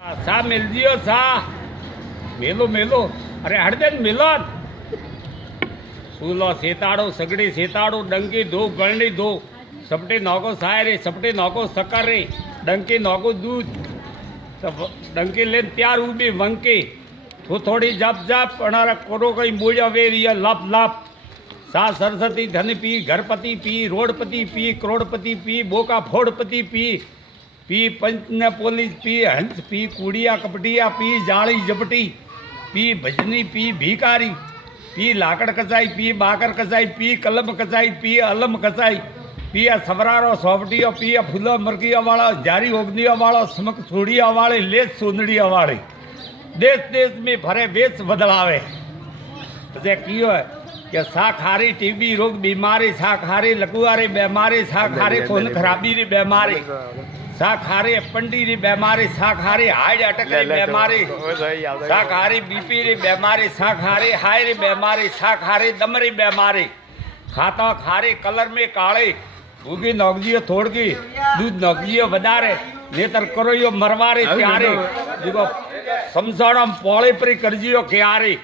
सा मिल जियो सा मेलो मेलो अरे हड़दन मिलो सूलो सेताड़ो सगड़ी सेताड़ो डंकी दो गणनी दो सपटे नौको साय रे सपटे नौको सकर रे डंकी नौको दूध सब डंकी ले त्यार उबी वंके थोड़ी जप जप अनारा कोरो कई मूजा वेरिया लप लप सा सरस्वती धन पी घरपति पी रोडपति पी करोड़पति पी बोका फोड़पति पी पंचन पोलिस पी हंस पी कूड़िया कपटिया पी जाली जपटी पी भजनी पी भीकारी पी लाकड़ कसाई पी बाकर कसाई पी कलम कसाई पी अलम कसाई पी सवरारो सोपटियो पी फूलो मरकिया वाला जारी ओगनिया वाला समक सोड़िया वाले लेस सोंदड़िया वाले देश देश में भरे वेश बदलावे कियो है कि शाखारी टीबी रोग बीमारी शाखारी लकुआरी बीमारी शाखारी खून खराबी री बीमारी शाखारी पंडी री बीमारी शाखारी हार्ट अटैक री बीमारी शाखारी बीपी री बीमारी शाखारी हाई री बीमारी शाखारी दम री बीमारी खाता खारी कलर में काले उगी नौकजियो थोड़की दूध नौकजियो वधारे नेतर करो यो मरवारे क्यारे देखो समझाड़ा पोळे परी करजियो क्यारे